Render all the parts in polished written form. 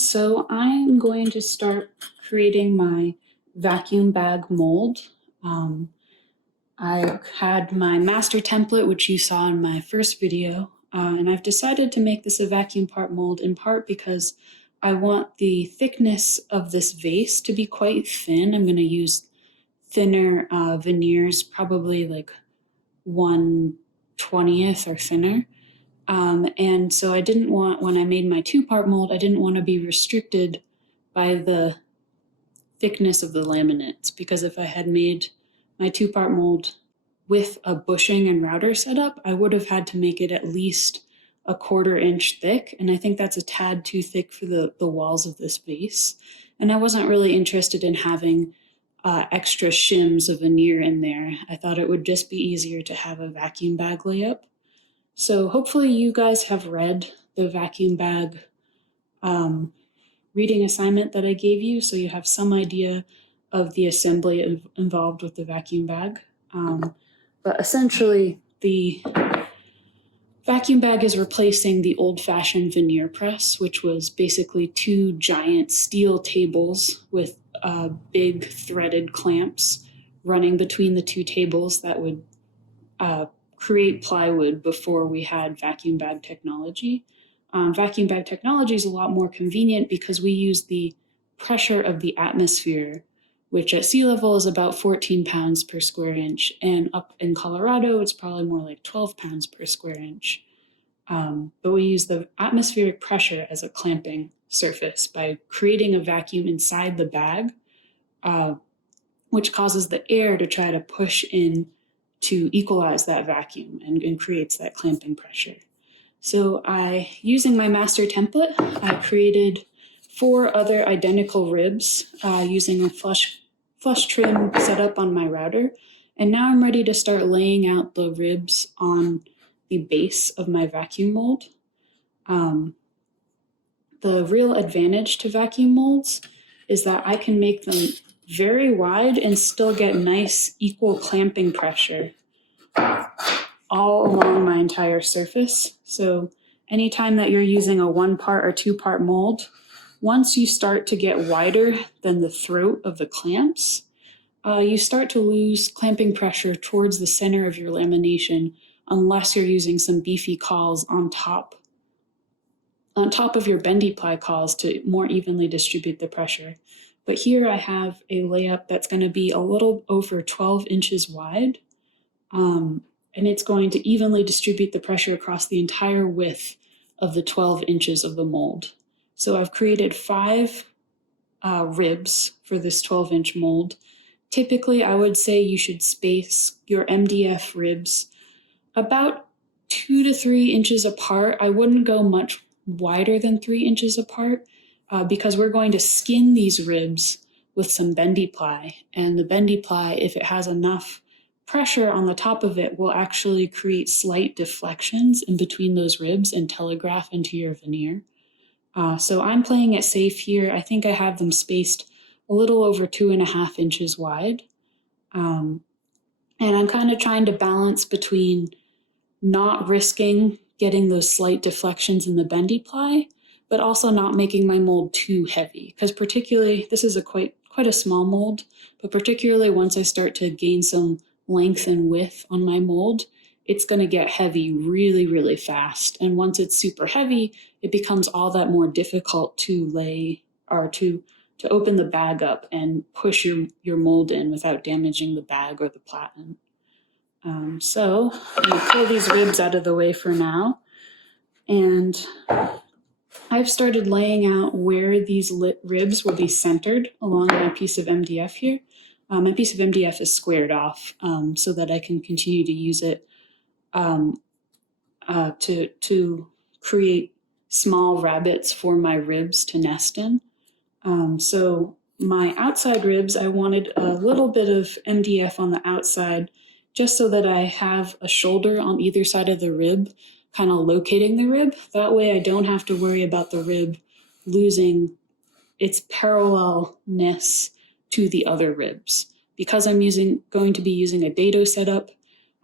So I'm going to start creating my vacuum bag mold. I had my master template, which you saw in my first video, and I've decided to make this a vacuum part mold in part because I want the thickness of this vase to be quite thin. I'm going to use thinner veneers, probably like 1/20th or thinner. And so I didn't want, when I made my two-part mold, I didn't want to be restricted by the thickness of the laminates, because if I had made my two-part mold with a bushing and router setup, I would have had to make it at least a 1/4 inch thick, and I think that's a tad too thick for the walls of this vase. And I wasn't really interested in having extra shims of veneer in there. I thought it would just be easier to have a vacuum bag layup. So hopefully you guys have read the vacuum bag reading assignment that I gave you, so you have some idea of the assembly involved with the vacuum bag. But essentially, the vacuum bag is replacing the old-fashioned veneer press, which was basically 2 giant steel tables with big threaded clamps running between the 2 tables that would create plywood before we had vacuum bag technology. Vacuum bag technology is a lot more convenient because we use the pressure of the atmosphere, which at sea level is about 14 pounds per square inch. And up in Colorado, it's probably more like 12 pounds per square inch. But we use the atmospheric pressure as a clamping surface by creating a vacuum inside the bag, which causes the air to try to push in to equalize that vacuum and creates that clamping pressure. So using my master template, I created 4 other identical ribs using a flush trim setup on my router. And now I'm ready to start laying out the ribs on the base of my vacuum mold. The real advantage to vacuum molds is that I can make them very wide and still get nice equal clamping pressure all along my entire surface. So anytime that you're using a 1-part or 2-part mold, once you start to get wider than the throat of the clamps, you start to lose clamping pressure towards the center of your lamination unless you're using some beefy cawls on top of your bendy ply cawls to more evenly distribute the pressure. But here I have a layup that's going to be a little over 12 inches wide, and it's going to evenly distribute the pressure across the entire width of the 12 inches of the mold. So I've created 5 ribs for this 12-inch mold. Typically, I would say you should space your MDF ribs about 2 to 3 inches apart. I wouldn't go much wider than 3 inches apart because we're going to skin these ribs with some bendy ply. And the bendy ply, if it has enough pressure on the top of it, will actually create slight deflections in between those ribs and telegraph into your veneer. So I'm playing it safe here. I think I have them spaced a little over 2.5 inches wide. And I'm kind of trying to balance between not risking getting those slight deflections in the bendy ply, but also not making my mold too heavy. Because particularly, this is quite a small mold, but particularly once I start to gain some length and width on my mold, it's going to get heavy really, really fast. And once it's super heavy, it becomes all that more difficult to lay or to open the bag up and push your mold in without damaging the bag or the platen. So I'm going to pull these ribs out of the way for now. And I've started laying out where these ribs will be centered along my piece of MDF here. My piece of MDF is squared off so that I can continue to use it to create small rabbets for my ribs to nest in. So my outside ribs, I wanted a little bit of MDF on the outside just so that I have a shoulder on either side of the rib, kind of locating the rib. That way I don't have to worry about the rib losing its parallelness to the other ribs. Because I'm going to be using a dado setup,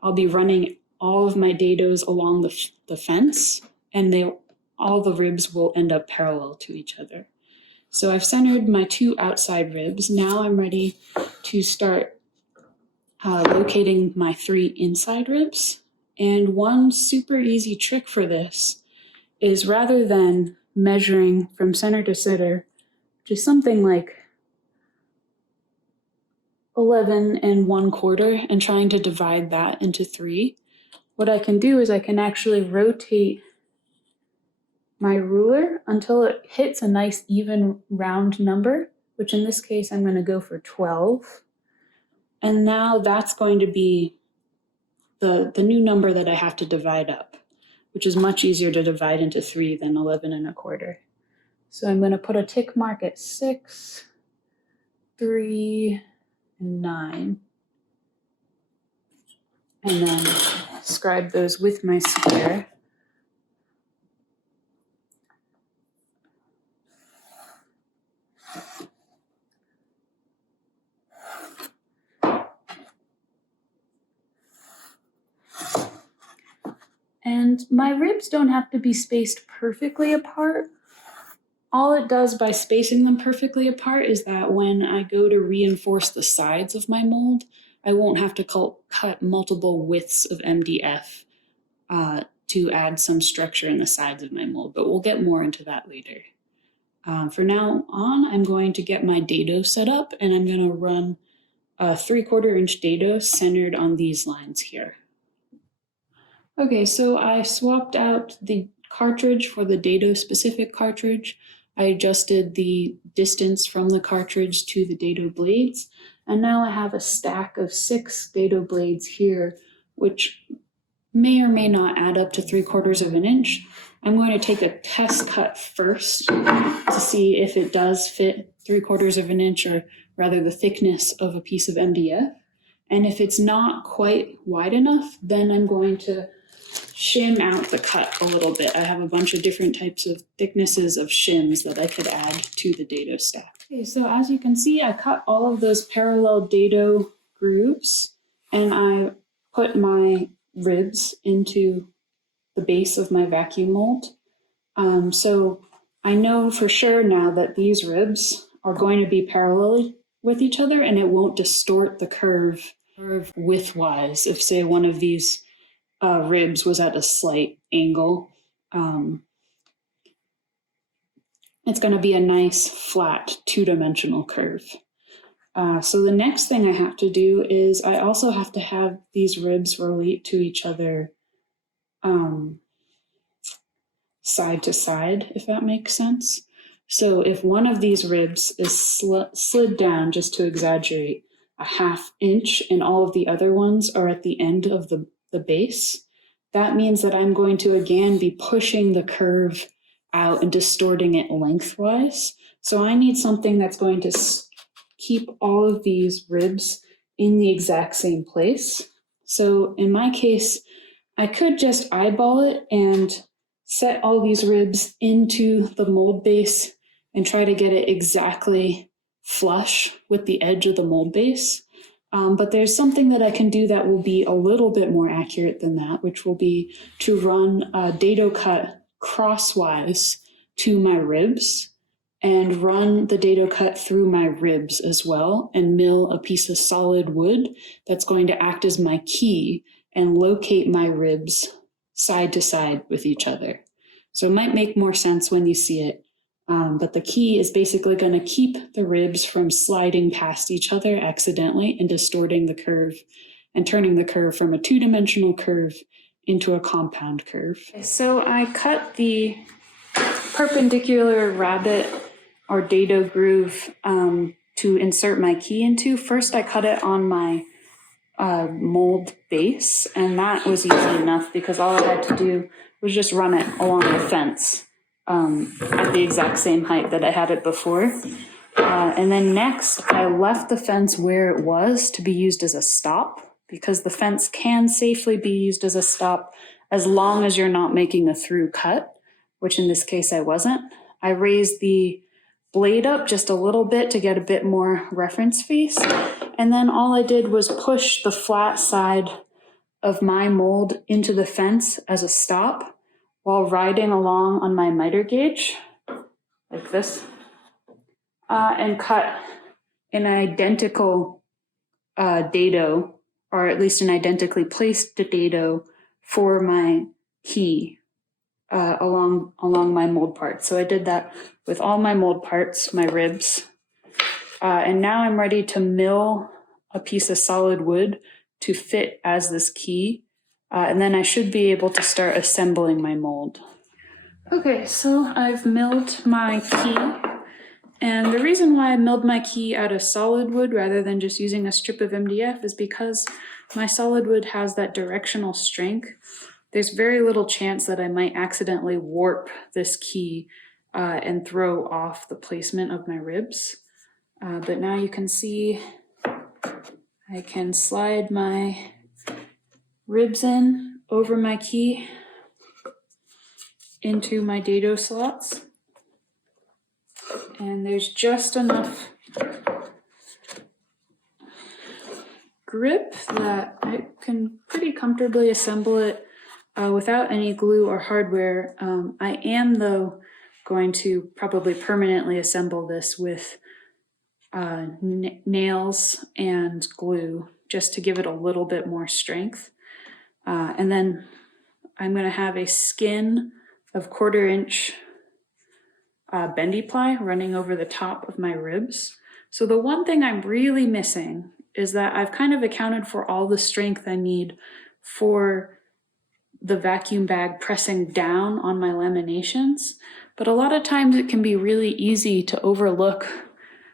I'll be running all of my dados along the fence, and all the ribs will end up parallel to each other. So I've centered my 2 outside ribs. Now I'm ready to start locating my 3 inside ribs. And one super easy trick for this is rather than measuring from center to center, just something like 11 1/4 and trying to divide that into 3, what I can do is I can actually rotate my ruler until it hits a nice even round number, which in this case I'm going to go for 12. And now that's going to be the new number that I have to divide up, which is much easier to divide into 3 than 11 1/4. So I'm going to put a tick mark at 6, 3, and 9. And then scribe those with my square. And my ribs don't have to be spaced perfectly apart. All it does by spacing them perfectly apart is that when I go to reinforce the sides of my mold, I won't have to cut multiple widths of MDF to add some structure in the sides of my mold, but we'll get more into that later. For now on, I'm going to get my dado set up, and I'm going to run a 3/4 inch dado centered on these lines here. Okay, so I swapped out the cartridge for the dado specific cartridge. I adjusted the distance from the cartridge to the dado blades, and now I have a stack of 6 dado blades here, which may or may not add up to 3/4 inch. I'm going to take a test cut first to see if it does fit 3/4 inch, or rather the thickness of a piece of MDF. And if it's not quite wide enough, then I'm going to shim out the cut a little bit. I have a bunch of different types of thicknesses of shims that I could add to the dado stack. Okay, so as you can see, I cut all of those parallel dado grooves, and I put my ribs into the base of my vacuum mold. So I know for sure now that these ribs are going to be parallel with each other, and it won't distort the curve width-wise if, say, one of these ribs was at a slight angle. It's going to be a nice, flat, 2-dimensional curve. So the next thing I have to do is I also have to have these ribs relate to each other side to side, if that makes sense. So if one of these ribs is slid down, just to exaggerate, a 1/2 inch, and all of the other ones are at the end of the base, that means that I'm going to again be pushing the curve out and distorting it lengthwise. So I need something that's going to keep all of these ribs in the exact same place. So in my case, I could just eyeball it and set all these ribs into the mold base and try to get it exactly flush with the edge of the mold base. But there's something that I can do that will be a little bit more accurate than that, which will be to run a dado cut crosswise to my ribs and run the dado cut through my ribs as well, and mill a piece of solid wood that's going to act as my key and locate my ribs side to side with each other. So it might make more sense when you see it. But the key is basically going to keep the ribs from sliding past each other accidentally and distorting the curve and turning the curve from a 2-dimensional curve into a compound curve. So I cut the perpendicular rabbet or dado groove to insert my key into. First, I cut it on my mold base, and that was easy enough because all I had to do was just run it along the fence at the exact same height that I had it before. And then next, I left the fence where it was to be used as a stop, because the fence can safely be used as a stop as long as you're not making a through cut, which in this case I wasn't. I raised the blade up just a little bit to get a bit more reference face. And then all I did was push the flat side of my mold into the fence as a stop while riding along on my miter gauge, like this. and cut an identical dado, or at least an identically placed dado for my key along my mold parts. So I did that with all my mold parts, my ribs. And now I'm ready to mill a piece of solid wood to fit as this key. And then I should be able to start assembling my mold. Okay, so I've milled my key. And the reason why I milled my key out of solid wood rather than just using a strip of MDF is because my solid wood has that directional strength. There's very little chance that I might accidentally warp this key and throw off the placement of my ribs. But now you can see I can slide my ribs in over my key into my dado slots. And there's just enough grip that I can pretty comfortably assemble it without any glue or hardware. I am, though, going to probably permanently assemble this with nails and glue just to give it a little bit more strength. And then I'm going to have a skin of 1/4 inch bendy ply running over the top of my ribs. So the one thing I'm really missing is that I've kind of accounted for all the strength I need for the vacuum bag pressing down on my laminations. But a lot of times it can be really easy to overlook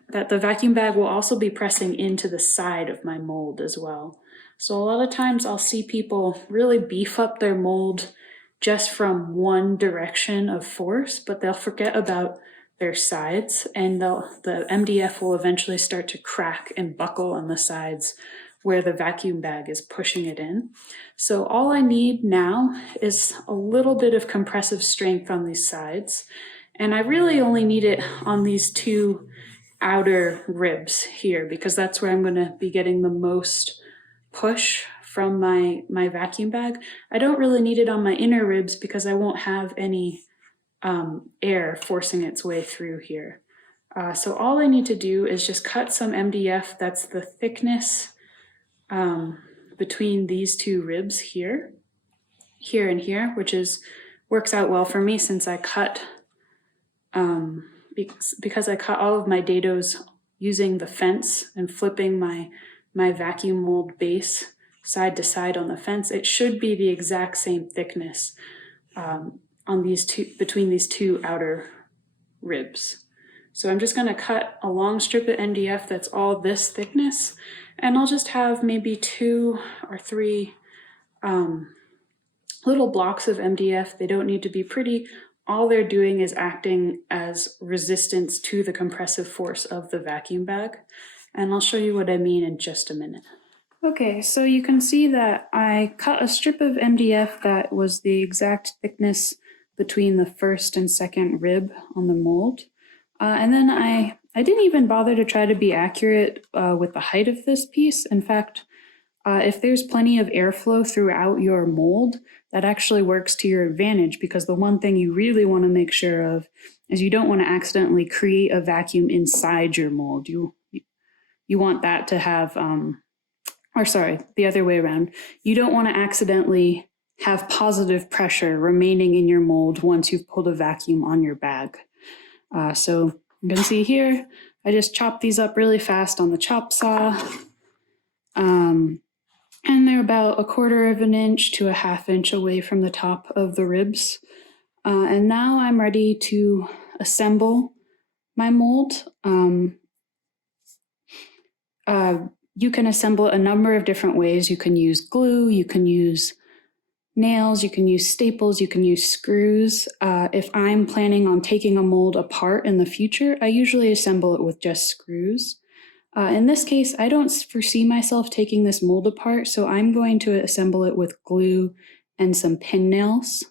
that the vacuum bag will also be pressing into the side of my mold as well. So a lot of times I'll see people really beef up their mold just from one direction of force, but they'll forget about their sides, and the MDF will eventually start to crack and buckle on the sides where the vacuum bag is pushing it in. So all I need now is a little bit of compressive strength on these sides, and I really only need it on these 2 outer ribs here, because that's where I'm going to be getting the most push from my vacuum bag. I don't really need it on my inner ribs because I won't have any air forcing its way through here. So all I need to do is just cut some MDF that's the thickness between these 2 ribs here and here, which works out well for me since I cut because I cut all of my dados using the fence and flipping my vacuum mold base side to side on the fence. It should be the exact same thickness on these between these 2 outer ribs. So I'm just going to cut a long strip of MDF that's all this thickness, and I'll just have maybe 2 or 3 little blocks of MDF. They don't need to be pretty. All they're doing is acting as resistance to the compressive force of the vacuum bag. And I'll show you what I mean in just a minute. Okay, so you can see that I cut a strip of MDF that was the exact thickness between the first and second rib on the mold. And then I didn't even bother to try to be accurate with the height of this piece. In fact, if there's plenty of airflow throughout your mold, that actually works to your advantage, because the one thing you really want to make sure of is you don't want to accidentally create a vacuum inside your mold. You want that to have, or sorry, the other way around. You don't want to accidentally have positive pressure remaining in your mold once you've pulled a vacuum on your bag. So you can see here, I just chopped these up really fast on the chop saw. And they're about 1/4 inch to 1/2 inch away from the top of the ribs. And now I'm ready to assemble my mold. You can assemble a number of different ways. You can use glue, you can use nails, you can use staples, you can use screws. If I'm planning on taking a mold apart in the future, I usually assemble it with just screws. In this case, I don't foresee myself taking this mold apart, so I'm going to assemble it with glue and some pin nails.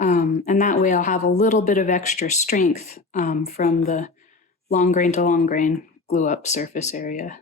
And that way I'll have a little bit of extra strength from the long grain to long grain glue up surface area.